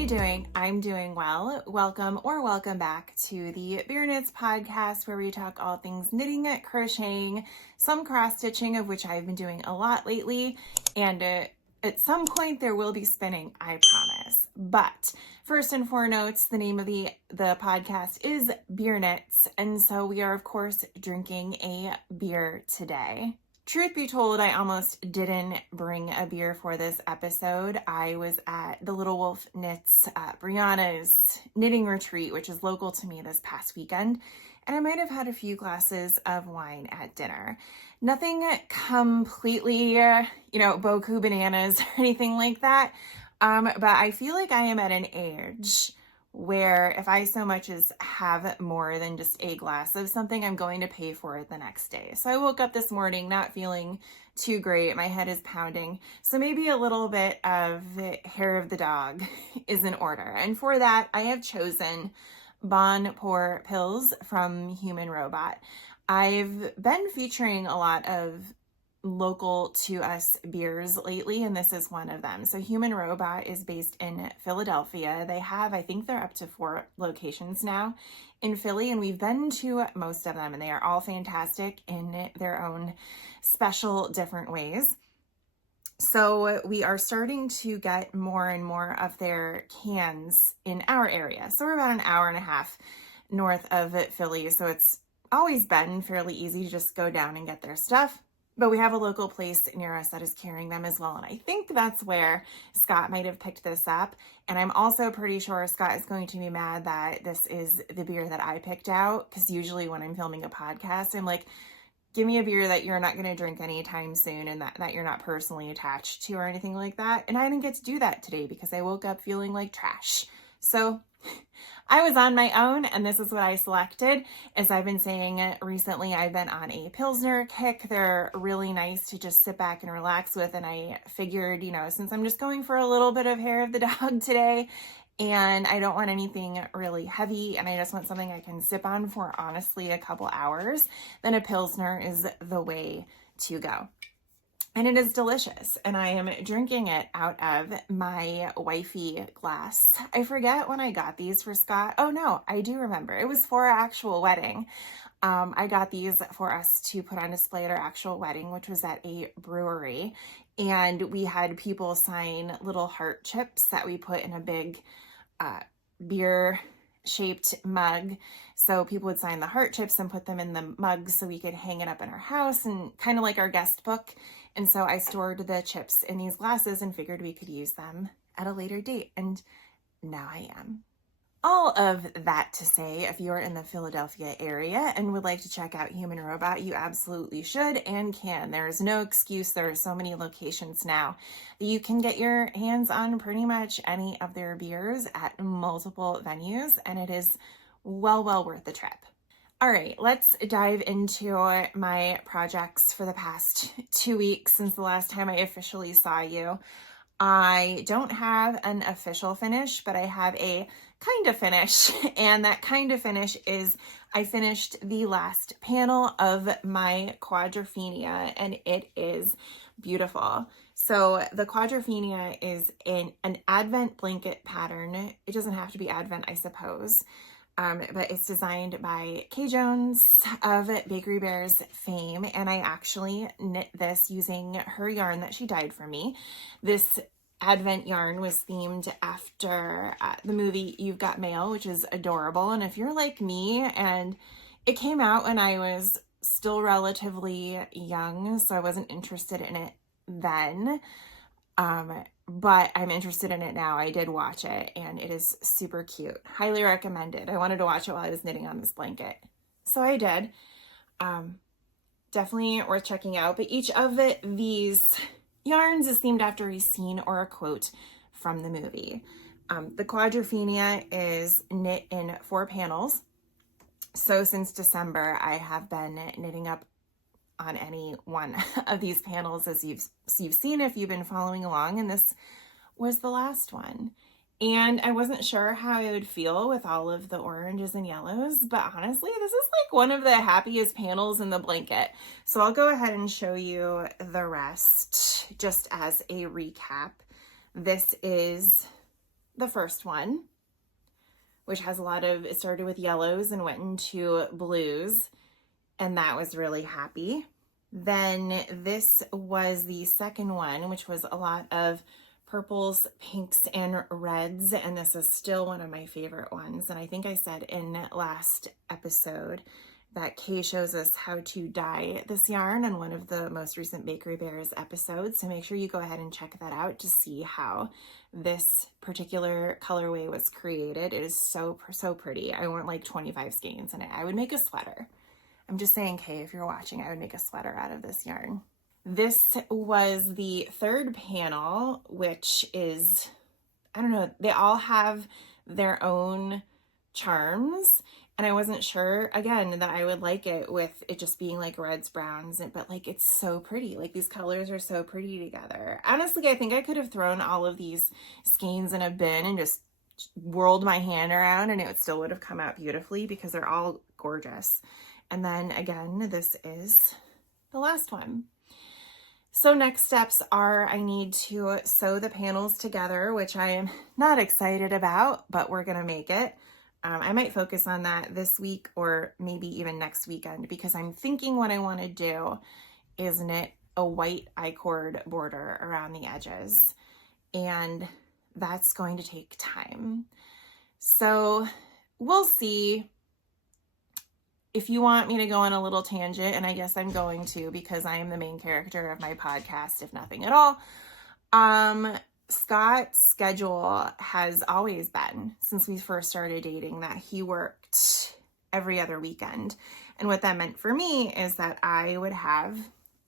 you doing? I'm doing well. Welcome back to the Beer Knits podcast, where we talk all things knitting, crocheting, some cross stitching, of which I've been doing a lot lately, and at some point there will be spinning, I promise. But first and foremost, the name of the podcast is Beer Knits, and so we are of course drinking a beer today. Truth be told, I almost didn't bring a beer for this episode. I was at the Little Wolf Knits Brianna's knitting retreat, which is local to me, this past weekend, and I might have had a few glasses of wine at dinner. Nothing completely, Boku bananas or anything like that, but I feel like I am at an age where if I so much as have more than just a glass of something, I'm going to pay for it the next day. So I woke up this morning not feeling too great. My head is pounding. So maybe a little bit of hair of the dog is in order. And for that, I have chosen Bon Pour pills from Human Robot. I've been featuring a lot of local to us beers lately, and this is one of them. So Human Robot is based in Philadelphia. They have, I think they're up to 4 locations now in Philly, and we've been to most of them, and they are all fantastic in their own special different ways. So we are starting to get more and more of their cans in our area. So we're about an hour and a half north of Philly, so it's always been fairly easy to just go down and get their stuff. But we have a local place near us that is carrying them as well. And I think that's where Scott might have picked this up. And I'm also pretty sure Scott is going to be mad that this is the beer that I picked out. Because usually when I'm filming a podcast, I'm like, give me a beer that you're not going to drink anytime soon and that you're not personally attached to or anything like that. And I didn't get to do that today because I woke up feeling like trash. So I was on my own, and this is what I selected. As I've been saying recently, I've been on a Pilsner kick. They're really nice to just sit back and relax with, and I figured, since I'm just going for a little bit of hair of the dog today, and I don't want anything really heavy, and I just want something I can sip on for honestly a couple hours, then a Pilsner is the way to go. And it is delicious, and I am drinking it out of my wifey glass. I forget when I got these for Scott. Oh no, I do remember. It was for our actual wedding. I got these for us to put on display at our actual wedding, which was at a brewery. And we had people sign little heart chips that we put in a big beer-shaped mug. So people would sign the heart chips and put them in the mugs so we could hang it up in our house, and kind of like our guest book. And so I stored the chips in these glasses and figured we could use them at a later date. And now I am. All of that to say, if you're in the Philadelphia area and would like to check out Human Robot, you absolutely should and can. There is no excuse. There are so many locations now that you can get your hands on pretty much any of their beers at multiple venues, and it is well worth the trip. All right, let's dive into my projects for the past 2 weeks since the last time I officially saw you. I don't have an official finish, but I have a kind of finish, and that kind of finish is I finished the last panel of my Quadrophenia, and it is beautiful. So the Quadrophenia is an Advent blanket pattern. It doesn't have to be Advent, I suppose. But it's designed by Kay Jones of Bakery Bears fame, and I actually knit this using her yarn that she dyed for me. This Advent yarn was themed after the movie You've Got Mail, which is adorable, and if you're like me, and it came out when I was still relatively young, so I wasn't interested in it then, but I'm interested in it now. I did watch it, and it is super cute. Highly recommended. I wanted to watch it while I was knitting on this blanket, so I did. Definitely worth checking out. But each of these yarns is themed after a scene or a quote from the movie. The Quadrophenia is knit in 4 panels. So since December, I have been knitting up on any one of these panels, as you've seen if you've been following along, and this was the last one. And I wasn't sure how I would feel with all of the oranges and yellows, but honestly, this is like one of the happiest panels in the blanket. So I'll go ahead and show you the rest just as a recap. This is the first one, which has it started with yellows and went into blues, and that was really happy. Then this was the second one, which was a lot of purples, pinks, and reds, and this is still one of my favorite ones. And I think I said in last episode that Kay shows us how to dye this yarn in one of the most recent Bakery Bears episodes. So make sure you go ahead and check that out to see how this particular colorway was created. It is so pretty. I want like 25 skeins in it. I would make a sweater. I'm just saying, Kay, if you're watching, I would make a sweater out of this yarn. This was the third panel, which is, I don't know, they all have their own charms. And I wasn't sure, again, that I would like it with it just being like reds, browns, but like it's so pretty. Like these colors are so pretty together. Honestly, I think I could have thrown all of these skeins in a bin and just whirled my hand around and it still would have come out beautifully because they're all gorgeous. And then again, this is the last one. So next steps are I need to sew the panels together, which I am not excited about, but we're gonna make it. I might focus on that this week or maybe even next weekend because I'm thinking what I want to do is knit a white I-cord border around the edges, and that's going to take time. So we'll see. If you want me to go on a little tangent, and I guess I'm going to because I am the main character of my podcast, if nothing at all, Scott's schedule has always been, since we first started dating, that he worked every other weekend. And what that meant for me is that I would have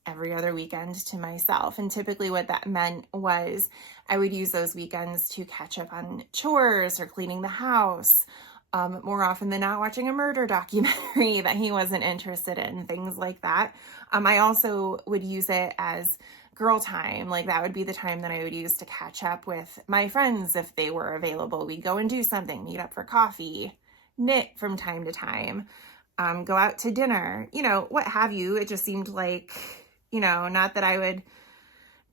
every other weekend to myself. And typically what that meant was I would use those weekends to catch up on chores or cleaning the house, more often than not watching a murder documentary that he wasn't interested in, things like that. I also would use it as girl time. Like that would be the time that I would use to catch up with my friends if they were available. We'd go and do something, meet up for coffee, knit from time to time, go out to dinner, what have you. It just seemed like, not that I would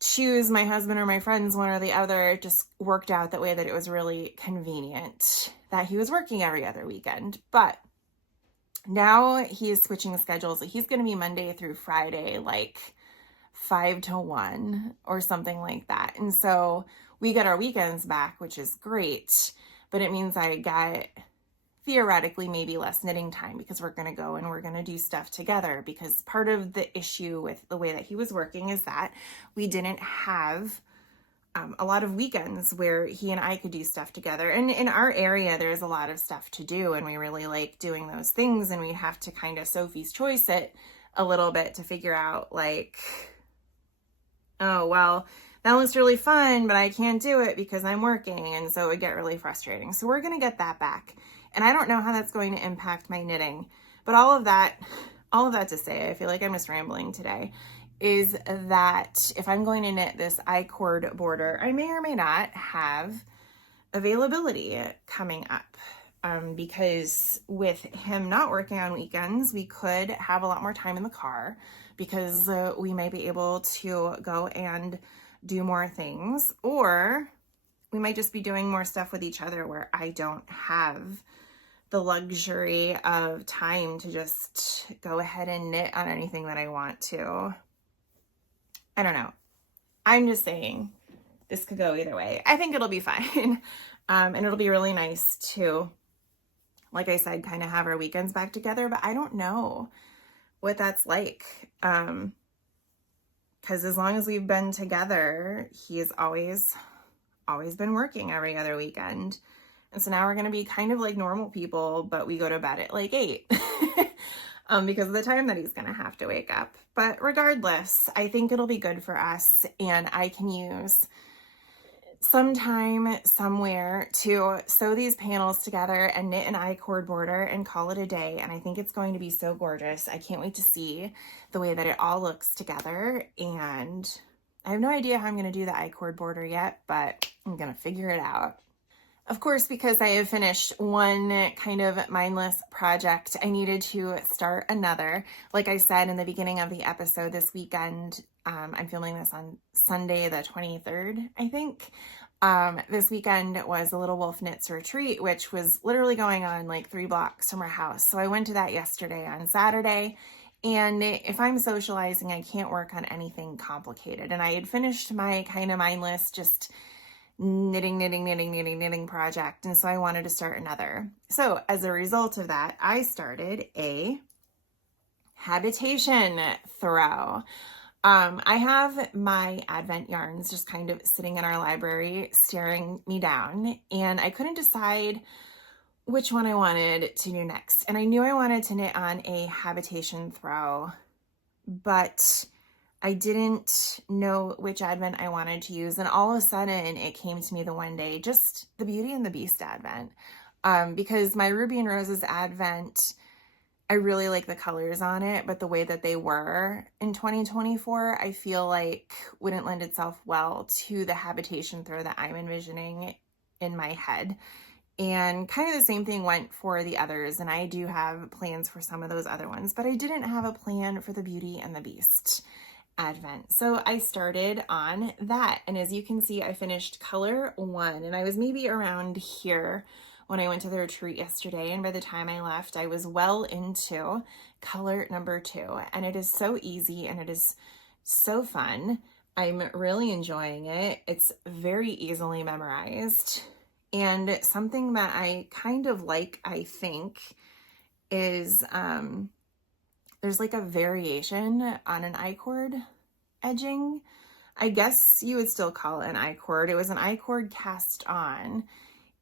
choose my husband or my friends, one or the other. It just worked out that way that it was really convenient that he was working every other weekend. But now he is switching schedules. He's going to be Monday through Friday, like 5 to 1 or something like that. And so we get our weekends back, which is great, but it means I get theoretically maybe less knitting time because we're going to go and we're going to do stuff together, because part of the issue with the way that he was working is that we didn't have a lot of weekends where he and I could do stuff together. And in our area, there's a lot of stuff to do and we really like doing those things, and we'd have to kind of Sophie's choice it a little bit to figure out like, oh, well, that looks really fun, but I can't do it because I'm working. And so it would get really frustrating. So we're going to get that back. And I don't know how that's going to impact my knitting, but all of that to say, I feel like I'm just rambling today, is that if I'm going to knit this I-cord border, I may or may not have availability coming up. Because with him not working on weekends, we could have a lot more time in the car because we might be able to go and do more things, or we might just be doing more stuff with each other where I don't have the luxury of time to just go ahead and knit on anything that I want to. I don't know. I'm just saying this could go either way. I think it'll be fine. And it'll be really nice to, like I said, kind of have our weekends back together, but I don't know what that's like. Because as long as we've been together, he's always been working every other weekend. And so now we're going to be kind of like normal people, but we go to bed at like 8 because of the time that he's going to have to wake up. But regardless, I think it'll be good for us, and I can use some time somewhere to sew these panels together and knit an I-cord border and call it a day. And I think it's going to be so gorgeous. I can't wait to see the way that it all looks together. And I have no idea how I'm going to do the I-cord border yet, but I'm going to figure it out. Of course, because I have finished one kind of mindless project, I needed to start another. Like I said in the beginning of the episode, this weekend, I'm filming this on Sunday the 23rd, I think. This weekend was a Little Wolf Knits retreat, which was literally going on like 3 blocks from our house. So I went to that yesterday on Saturday. And if I'm socializing, I can't work on anything complicated. And I had finished my kind of mindless, just knitting project. And so I wanted to start another. So as a result of that, I started a Habitation throw. I have my Advent yarns just kind of sitting in our library staring me down, and I couldn't decide which one I wanted to do next. And I knew I wanted to knit on a Habitation throw, but I didn't know which Advent I wanted to use. And all of a sudden it came to me the one day, just the Beauty and the Beast Advent, because my Ruby and Roses Advent, I really like the colors on it, but the way that they were in 2024, I feel like wouldn't lend itself well to the Habitation throw that I'm envisioning in my head. And kind of the same thing went for the others, and I do have plans for some of those other ones, but I didn't have a plan for the Beauty and the Beast Advent. So I started on that, and as you can see, I finished color 1, and I was maybe around here when I went to the retreat yesterday, and by the time I left, I was well into color number 2, and it is so easy and it is so fun. I'm really enjoying it. It's very easily memorized, and something that I kind of like, I think, is there's like a variation on an I-cord edging. I guess you would still call it an I-cord. It was an I-cord cast on.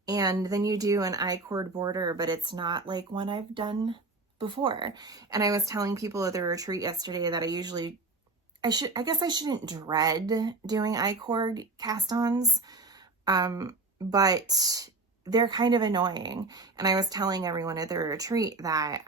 And then you do an I-cord border, but it's not like one I've done before. And I was telling people at the retreat yesterday that I guess I shouldn't dread doing I-cord cast-ons, but they're kind of annoying. And I was telling everyone at the retreat that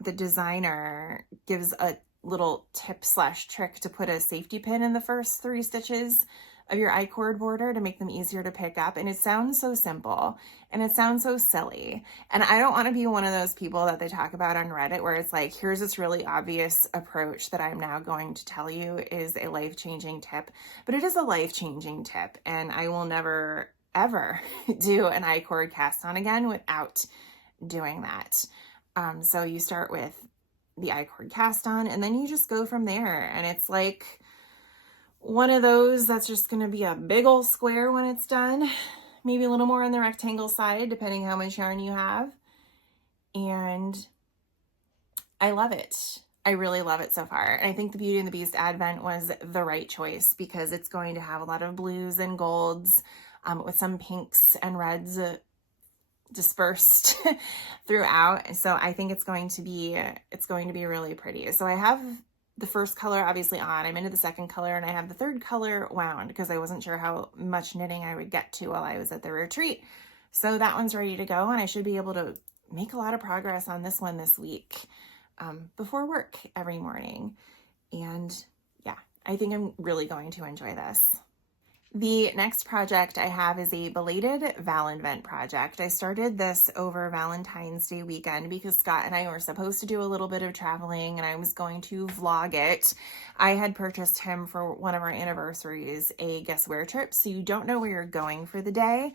the designer gives a little tip/trick to put a safety pin in the first 3 stitches of your I-cord border to make them easier to pick up. And it sounds so simple and it sounds so silly. And I don't want to be one of those people that they talk about on Reddit where it's like, here's this really obvious approach that I'm now going to tell you is a life-changing tip, but it is a life-changing tip. And I will never, ever do an I-cord cast on again without doing that. So you start with the I-cord cast on and then you just go from there. And it's like one of those that's just going to be a big old square when it's done, maybe a little more on the rectangle side, depending how much yarn you have. And I love it. I really love it so far. And I think the Beauty and the Beast Advent was the right choice because it's going to have a lot of blues and golds with some pinks and reds dispersed throughout. So I think it's going to be really pretty. So I have the first color obviously on, I'm into the second color, and I have the third color wound because I wasn't sure how much knitting I would get to while I was at the retreat. So that one's ready to go, and I should be able to make a lot of progress on this one this week before work every morning. And yeah, I think I'm really going to enjoy this. The next project I have is a belated Valen-vent project. I started this over Valentine's Day weekend because Scott and I were supposed to do a little bit of traveling and I was going to vlog it. I had purchased him for one of our anniversaries a guess where trip, so you don't know where you're going for the day.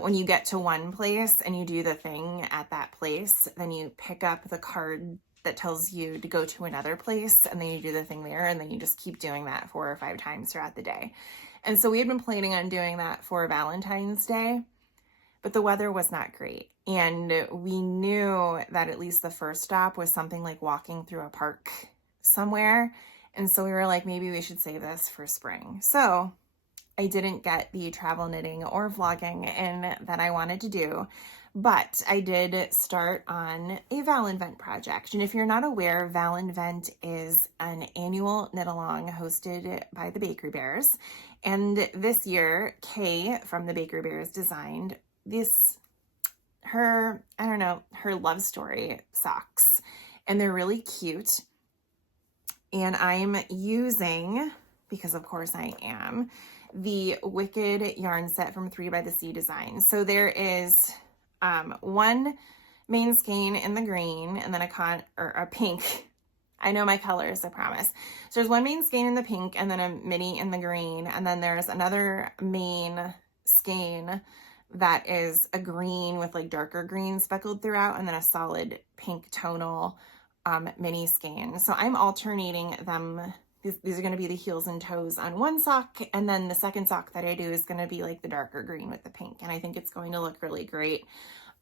When you get to one place and you do the thing at that place, then you pick up the card that tells you to go to another place, and then you do the thing there, and then you just keep doing that 4 or 5 times throughout the day. And so we had been planning on doing that for Valentine's Day, but the weather was not great. And we knew that at least the first stop was something like walking through a park somewhere. And so we were like, maybe we should save this for spring. So I didn't get the travel knitting or vlogging in that I wanted to do, but I did start on a Valen-vent project. And if you're not aware, Valen-vent is an annual knit along hosted by the Bakery Bears. And this year, Kay from the Bakery Bears designed her love story socks. And they're really cute. And I'm using, because of course I am, the Wicked yarn set from 3 by the Sea Designs. So there is one main skein in the green and then a pink I know my colors, I promise. So there's one main skein in the pink and then a mini in the green. And then there's another main skein that is a green with like darker green speckled throughout, and then a solid pink tonal mini skein. So I'm alternating them. These are going to be the heels and toes on one sock, and then the second sock that I do is going to be like the darker green with the pink, and I think it's going to look really great.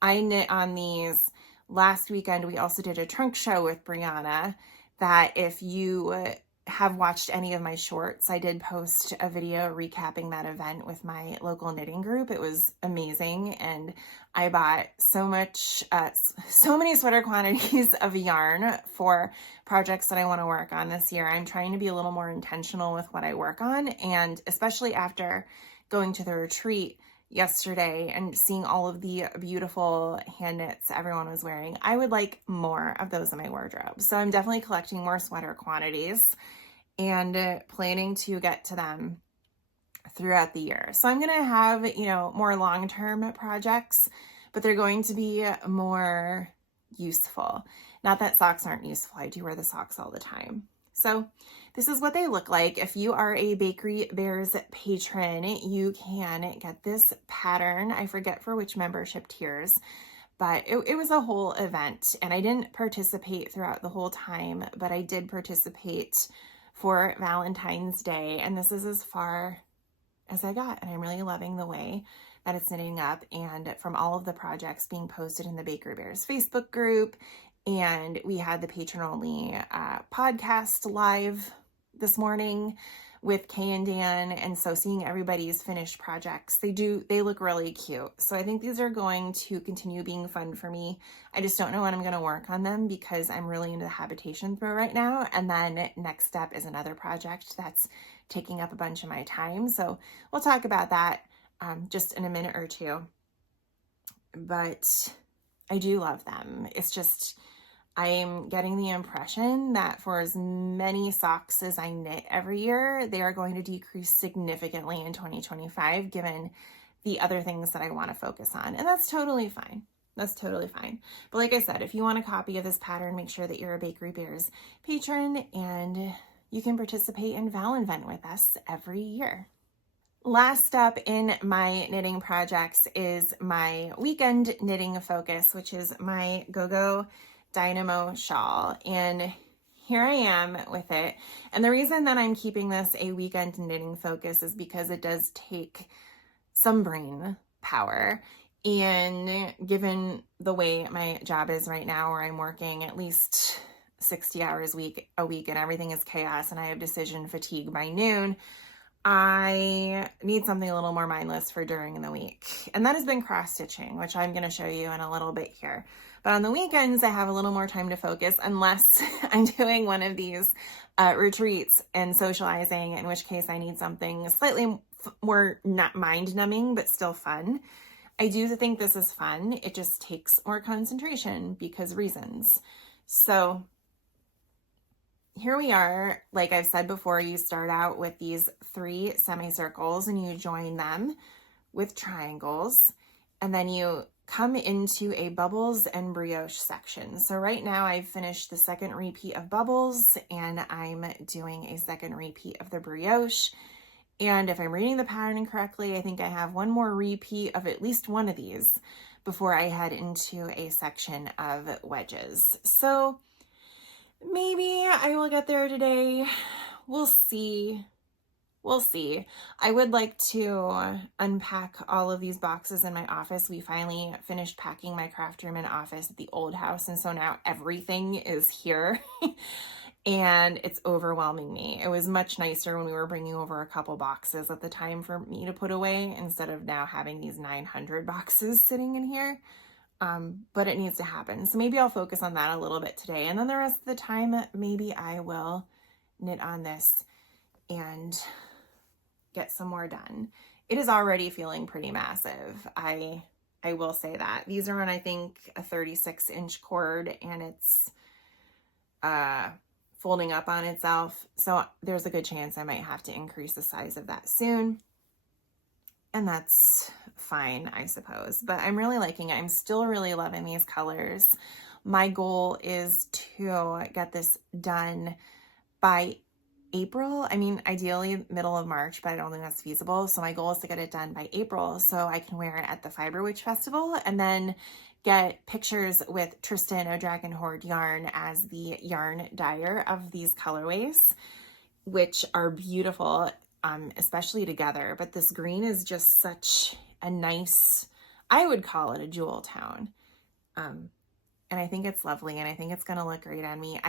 I knit on these last weekend. We also did a trunk show with Brianna that if you have watched any of my shorts, I did post a video recapping that event with my local knitting group. It was amazing, and I bought so many sweater quantities of yarn for projects that I want to work on this year. I'm trying to be a little more intentional with what I work on, and especially after going to the retreat yesterday and seeing all of the beautiful hand knits everyone was wearing, I would like more of those in my wardrobe. So I'm definitely collecting more sweater quantities and planning to get to them throughout the year. So I'm going to have, more long-term projects, but they're going to be more useful. Not that socks aren't useful. I do wear the socks all the time. So this is what they look like. If you are a Bakery Bears patron, you can get this pattern. I forget for which membership tiers, but it was a whole event, and I didn't participate throughout the whole time, but I did participate for Valentine's Day, and this is as far as I got, and I'm really loving the way that it's knitting up, and from all of the projects being posted in the Bakery Bears Facebook group. And we had the patron-only podcast live this morning with Kay and Dan, and so seeing everybody's finished projects, they look really cute. So I think these are going to continue being fun for me. I just don't know when I'm going to work on them because I'm really into the Habitation throw right now, and then next step is another project that's taking up a bunch of my time. So we'll talk about that just in a minute or two. But I do love them. It's just, I'm getting the impression that for as many socks as I knit every year, they are going to decrease significantly in 2025, given the other things that I want to focus on. And that's totally fine. That's totally fine. But like I said, if you want a copy of this pattern, make sure that you're a Bakery Bears patron, and you can participate in Valen-vent with us every year. Last up in my knitting projects is my weekend knitting focus, which is my Go Dynamo Shawl. And here I am with it. And the reason that I'm keeping this a weekend knitting focus is because it does take some brain power. And given the way my job is right now, where I'm working at least 60 hours a week and everything is chaos and I have decision fatigue by noon, I need something a little more mindless for during the week. And that has been cross stitching, which I'm going to show you in a little bit here. But on the weekends, I have a little more time to focus, unless I'm doing one of these retreats and socializing, in which case I need something slightly more not mind numbing, but still fun. I do think this is fun. It just takes more concentration because reasons. So here we are. Like I've said before, you start out with these 3 semicircles and you join them with triangles, and then you come into a bubbles and brioche section. So right now I've finished the second repeat of bubbles and I'm doing a second repeat of the brioche. And if I'm reading the pattern correctly, I think I have one more repeat of at least one of these before I head into a section of wedges. So maybe I will get there today. We'll see. We'll see. I would like to unpack all of these boxes in my office. We finally finished packing my craft room and office at the old house, and so now everything is here. And it's overwhelming me. It was much nicer when we were bringing over a couple boxes at the time for me to put away, instead of now having these 900 boxes sitting in here. But it needs to happen. So maybe I'll focus on that a little bit today. And then the rest of the time, maybe I will knit on this and get some more done. It is already feeling pretty massive. I will say that. These are on, I think, a 36-inch cord, and it's folding up on itself. So there's a good chance I might have to increase the size of that soon. And that's fine, I suppose. But I'm really liking it. I'm still really loving these colors. My goal is to get this done by April. I mean, ideally middle of March, but I don't think that's feasible. So my goal is to get it done by April so I can wear it at the Fiber Witch Festival and then get pictures with Tristan of Dragon Horde Yarn as the yarn dyer of these colorways, which are beautiful, especially together. But this green is just such a nice, I would call it a jewel tone. And I think it's lovely, and I think it's going to look great on me.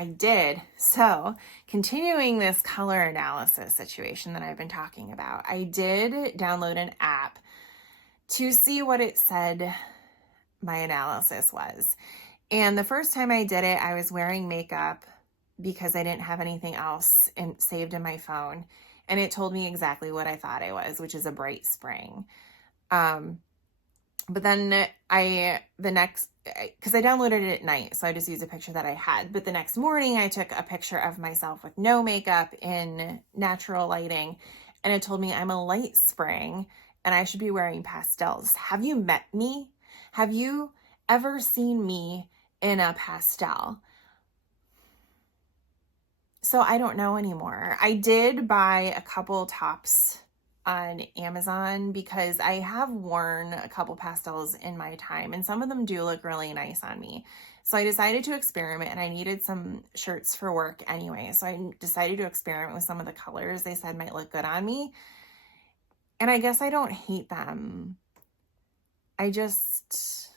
So continuing this color analysis situation that I've been talking about, I did download an app to see what it said my analysis was. And the first time I did it, I was wearing makeup because I didn't have anything else saved in my phone. And it told me exactly what I thought I was, which is a bright spring. But then because I downloaded it at night, so I just used a picture that I had. But the next morning, I took a picture of myself with no makeup in natural lighting, and it told me I'm a light spring and I should be wearing pastels. Have you met me? Have you ever seen me in a pastel? So I don't know anymore. I did buy a couple tops on Amazon because I have worn a couple pastels in my time, and some of them do look really nice on me. So I decided to experiment, and I needed some shirts for work anyway. So I decided to experiment with some of the colors they said might look good on me. And I guess I don't hate them. I just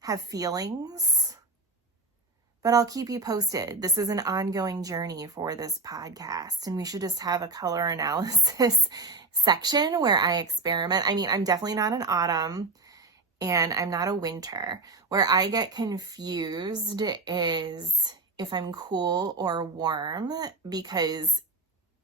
have feelings. But I'll keep you posted. This is an ongoing journey for this podcast, and we should just have a color analysis section where I experiment. I mean, I'm definitely not an autumn, and I'm not a winter. Where I get confused is if I'm cool or warm, because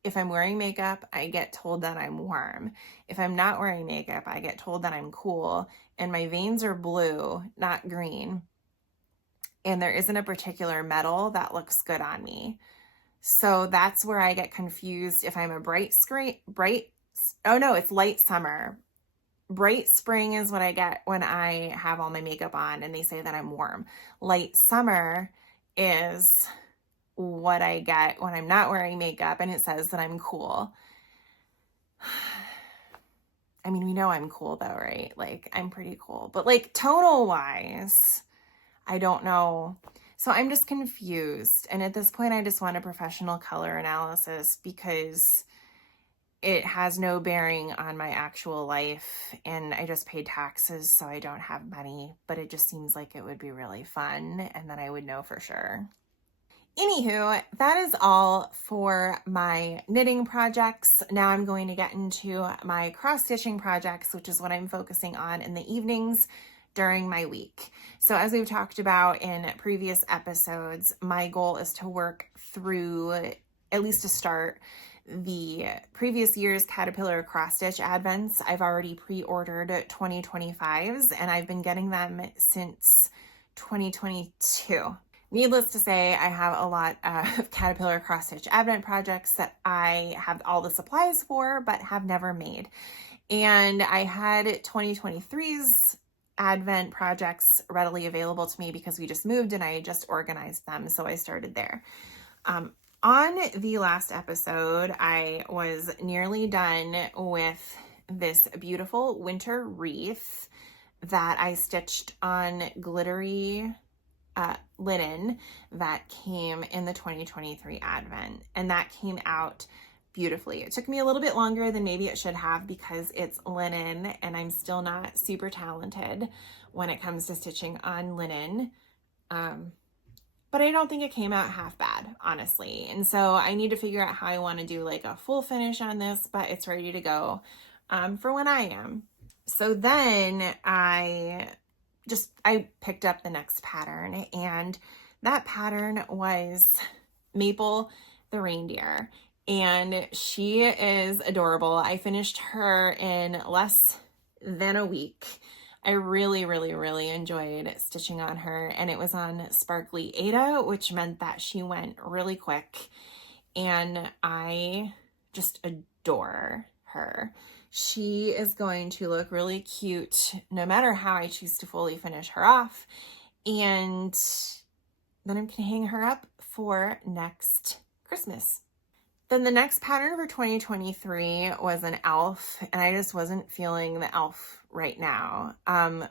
if I'm wearing makeup, I get told that I'm warm. If I'm not wearing makeup, I get told that I'm cool, and my veins are blue, not green. And there isn't a particular metal that looks good on me. So that's where I get confused if I'm a it's light summer. Bright spring is what I get when I have all my makeup on and they say that I'm warm. Light summer is what I get when I'm not wearing makeup and it says that I'm cool. I mean, we know I'm cool though, right? Like, I'm pretty cool. But like tonal wise, I don't know. So I'm just confused. And at this point, I just want a professional color analysis because it has no bearing on my actual life. And I just paid taxes, so I don't have money. But it just seems like it would be really fun. And then I would know for sure. Anywho, that is all for my knitting projects. Now I'm going to get into my cross-stitching projects, which is what I'm focusing on in the evenings during my week. So as we've talked about in previous episodes, my goal is to work through, at least to start, the previous year's Caterpillar cross stitch advents. I've already pre-ordered 2025s and I've been getting them since 2022. Needless to say, I have a lot of Caterpillar cross stitch advent projects that I have all the supplies for, but have never made. And I had 2023's Advent projects readily available to me because we just moved and I just organized them. So I started there. On the last episode, I was nearly done with this beautiful winter wreath that I stitched on glittery linen that came in the 2023 Advent. And that came out beautifully. It took me a little bit longer than maybe it should have because it's linen and I'm still not super talented when it comes to stitching on linen. But I don't think it came out half bad, honestly. And so I need to figure out how I want to do like a full finish on this, but it's ready to go for when I am. So then I picked up the next pattern, and that pattern was Maple the reindeer. And she is adorable. I finished her in less than a week. I really, really, really enjoyed stitching on her, and it was on Sparkly Ada, which meant that she went really quick, and I just adore her. She is going to look really cute no matter how I choose to fully finish her off, and then I'm gonna hang her up for next Christmas. Then the next pattern for 2023 was an elf, and I just wasn't feeling the elf right now.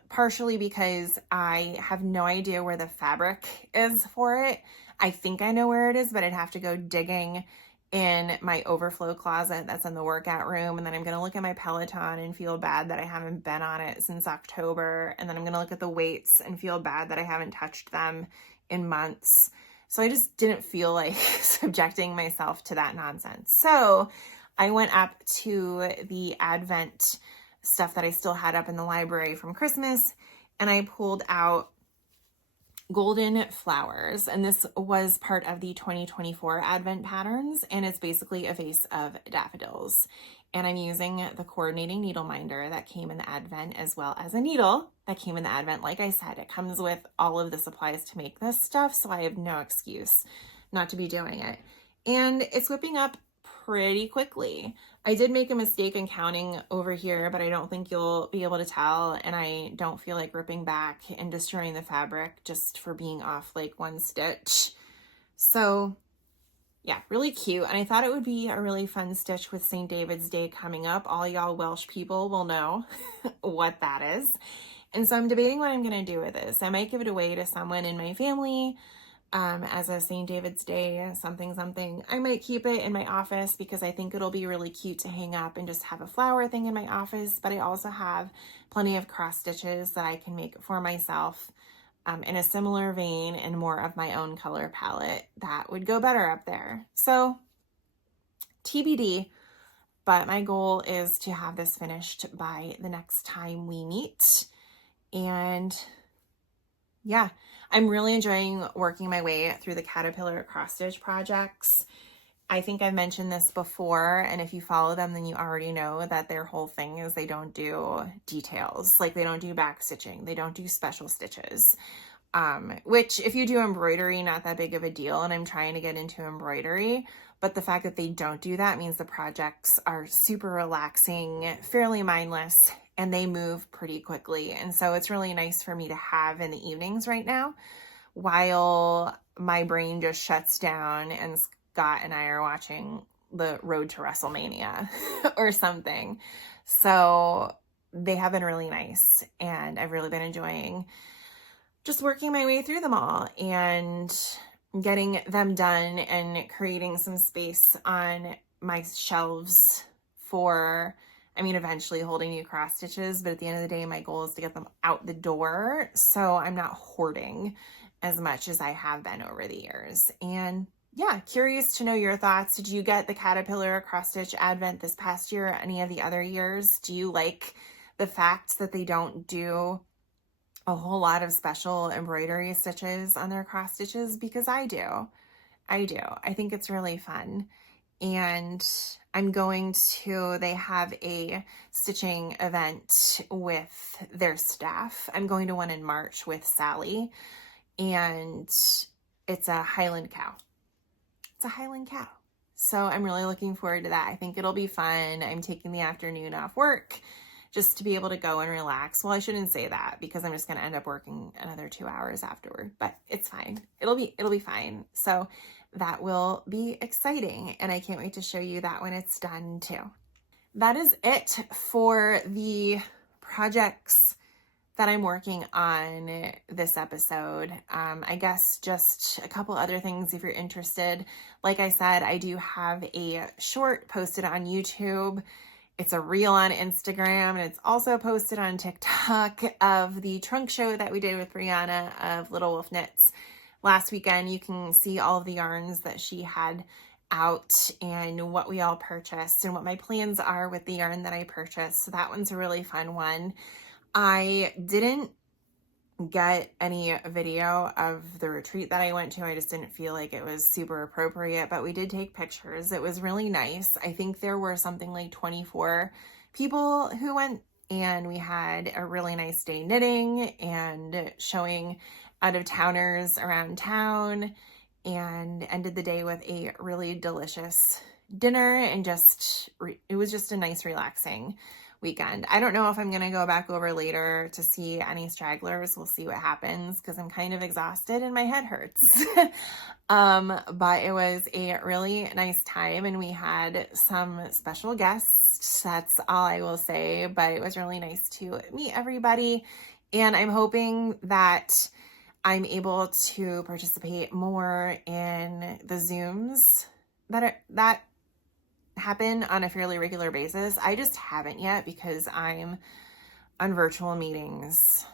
Partially because I have no idea where the fabric is for it. I think I know where it is, but I'd have to go digging in my overflow closet that's in the workout room. And then I'm going to look at my Peloton and feel bad that I haven't been on it since October. And then I'm going to look at the weights and feel bad that I haven't touched them in months. So I just didn't feel like subjecting myself to that nonsense. So I went up to the Advent stuff that I still had up in the library from Christmas, and I pulled out golden flowers. And this was part of the 2024 Advent patterns, and it's basically a vase of daffodils. And I'm using the coordinating needle minder that came in the Advent, as well as a needle that came in the Advent. Like I said, it comes with all of the supplies to make this stuff, so I have no excuse not to be doing it. And it's whipping up pretty quickly. I did make a mistake in counting over here, but I don't think you'll be able to tell, and I don't feel like ripping back and destroying the fabric just for being off like one stitch. So yeah, really cute. And I thought it would be a really fun stitch with St. David's Day coming up. All y'all Welsh people will know what that is. And so I'm debating what I'm going to do with this. I might give it away to someone in my family as a St. David's Day something. I might keep it in my office because I think it'll be really cute to hang up and just have a flower thing in my office. But I also have plenty of cross stitches that I can make for myself in a similar vein and more of my own color palette that would go better up there. So TBD, but my goal is to have this finished by the next time we meet. And yeah, I'm really enjoying working my way through the Caterpillar cross stitch projects. I think I've mentioned this before, and if you follow them, then you already know that their whole thing is they don't do details. Like they don't do back stitching. They don't do special stitches, which if you do embroidery, not that big of a deal. And I'm trying to get into embroidery, but the fact that they don't do that means the projects are super relaxing, fairly mindless, and they move pretty quickly. And so it's really nice for me to have in the evenings right now while my brain just shuts down and Scott and I are watching the Road to WrestleMania or something. So they have been really nice, and I've really been enjoying just working my way through them all and getting them done and creating some space on my shelves for, eventually holding new cross stitches, but at the end of the day, my goal is to get them out the door. So I'm not hoarding as much as I have been over the years. And yeah, curious to know your thoughts. Did you get the Caterpillar cross stitch Advent this past year or any of the other years? Do you like the fact that they don't do a whole lot of special embroidery stitches on their cross stitches? Because I do. I think it's really fun. And they have a stitching event with their staff. I'm going to one in March with Sally, and it's a Highland cow. So I'm really looking forward to that. I think it'll be fun. I'm taking the afternoon off work just to be able to go and relax. Well, I shouldn't say that because I'm just going to end up working another 2 hours afterward, but it's fine. It'll be fine. So that will be exciting, and I can't wait to show you that when it's done too. That is it for the projects that I'm working on this episode. I guess just a couple other things if you're interested. Like I said, I do have a short posted on YouTube. It's a reel on Instagram, and it's also posted on TikTok of the trunk show that we did with Brianna of Little Wolf Knits last weekend. You can see all of the yarns that she had out and what we all purchased and what my plans are with the yarn that I purchased. So that one's a really fun one. I didn't get any video of the retreat that I went to. I just didn't feel like it was super appropriate, but we did take pictures. It was really nice. I think there were something like 24 people who went, and we had a really nice day knitting and showing out-of-towners around town, and ended the day with a really delicious dinner, and it was just a nice relaxing weekend. I don't know if I'm going to go back over later to see any stragglers. We'll see what happens because I'm kind of exhausted and my head hurts. But it was a really nice time and we had some special guests. That's all I will say, but it was really nice to meet everybody. And I'm hoping that I'm able to participate more in the Zooms that happen on a fairly regular basis. I just haven't yet because I'm on virtual meetings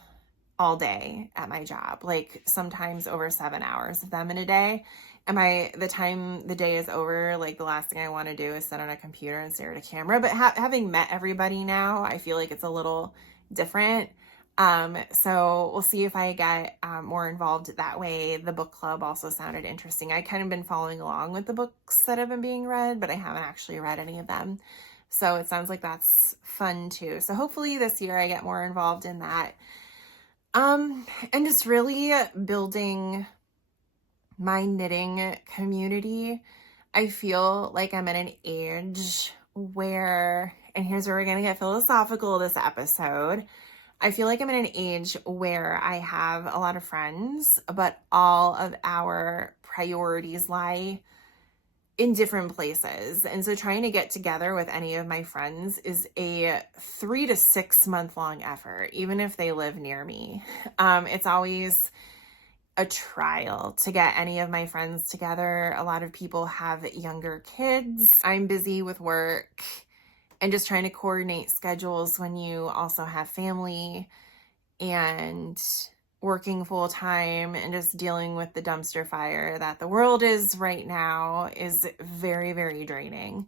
all day at my job, like sometimes over 7 hours of them in a day. And the time the day is over, like the last thing I want to do is sit on a computer and stare at a camera. But having met everybody now, I feel like it's a little different. So we'll see if I get more involved that way. The book club also sounded interesting. I kind of been following along with the books that have been being read, but I haven't actually read any of them. So it sounds like that's fun too. So hopefully this year I get more involved in that. And just really building my knitting community. I feel like I'm at an age where, and here's where we're going to get philosophical this episode. I feel like I'm in an age where I have a lot of friends, but all of our priorities lie in different places. And so trying to get together with any of my friends is a 3 to 6 month long effort, even if they live near me. It's always a trial to get any of my friends together. A lot of people have younger kids. I'm busy with work and just trying to coordinate schedules when you also have family and working full time and just dealing with the dumpster fire that the world is right now is very, very draining.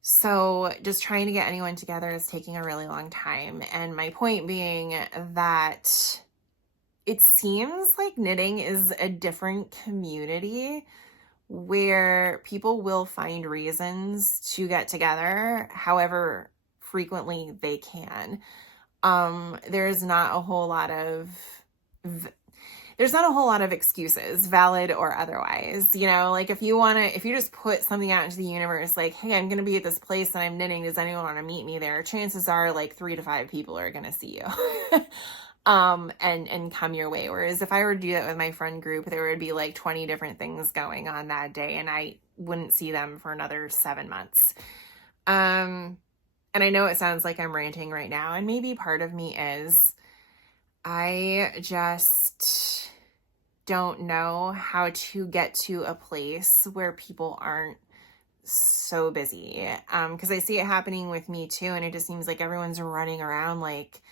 So just trying to get anyone together is taking a really long time. And my point being that it seems like knitting is a different community where people will find reasons to get together however frequently they can. There's not a whole lot of excuses, valid or otherwise. You know, like if you just put something out into the universe, like, hey, I'm going to be at this place and I'm knitting. Does anyone want to meet me there? Chances are like 3 to 5 people are going to see you. And come your way. Whereas if I were to do that with my friend group, there would be like 20 different things going on that day and I wouldn't see them for another 7 months. And I know it sounds like I'm ranting right now, and maybe part of me is. I just don't know how to get to a place where people aren't so busy. Because I see it happening with me too, and it just seems like everyone's running around like,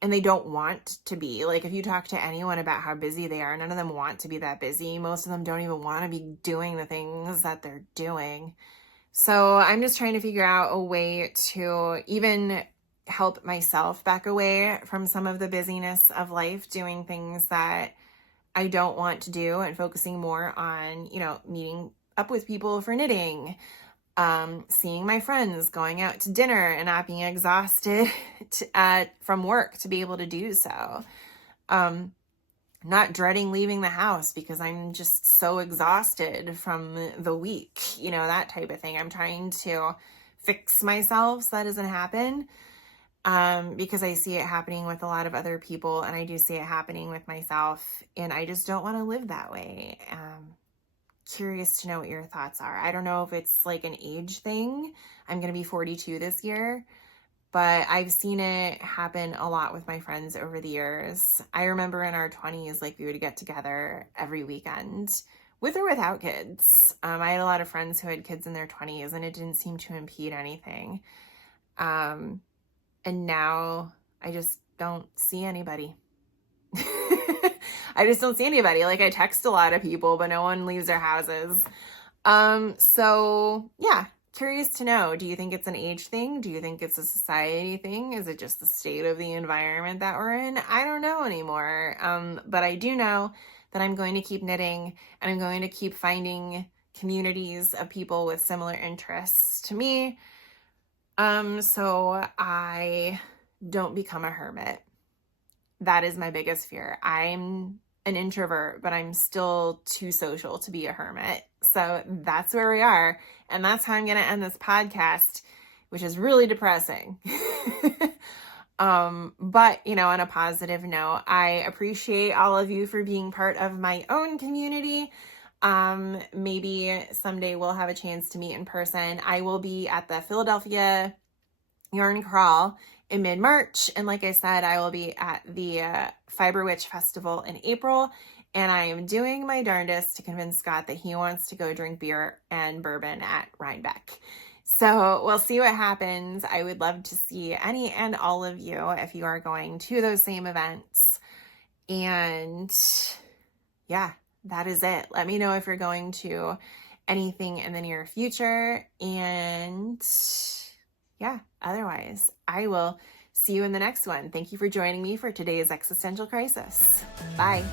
and they don't want to be. Like, if you talk to anyone about how busy they are, none of them want to be that busy. Most of them don't even want to be doing the things that they're doing. So I'm just trying to figure out a way to even help myself back away from some of the busyness of life, doing things that I don't want to do and focusing more on, meeting up with people for knitting, seeing my friends, going out to dinner and not being exhausted from work to be able to do so. Not dreading leaving the house because I'm just so exhausted from the week, that type of thing. I'm trying to fix myself so that doesn't happen. Because I see it happening with a lot of other people and I do see it happening with myself and I just don't want to live that way. Curious to know what your thoughts are. I don't know if it's like an age thing. I'm going to be 42 this year, but I've seen it happen a lot with my friends over the years. I remember in our 20s, like we would get together every weekend with or without kids. I had a lot of friends who had kids in their 20s and it didn't seem to impede anything. And now I just don't see anybody. I just don't see anybody. Like, I text a lot of people, but no one leaves their houses. So yeah, curious to know, do you think it's an age thing? Do you think it's a society thing? Is it just the state of the environment that we're in? I don't know anymore. But I do know that I'm going to keep knitting and I'm going to keep finding communities of people with similar interests to me. So I don't become a hermit. That is my biggest fear. I'm an introvert, but I'm still too social to be a hermit. So that's where we are. And that's how I'm going to end this podcast which is really depressing. But, you know, on a positive note, I appreciate all of you for being part of my own community. Maybe someday we'll have a chance to meet in person. I will be at the Philadelphia Yarn Crawl in mid-March. And like I said, I will be at the Fiber Witch Festival in April. And I am doing my darndest to convince Scott that he wants to go drink beer and bourbon at Rhinebeck. So we'll see what happens. I would love to see any and all of you if you are going to those same events. And yeah, that is it. Let me know if you're going to anything in the near future. And yeah, otherwise, I will see you in the next one. Thank you for joining me for today's existential crisis. Bye.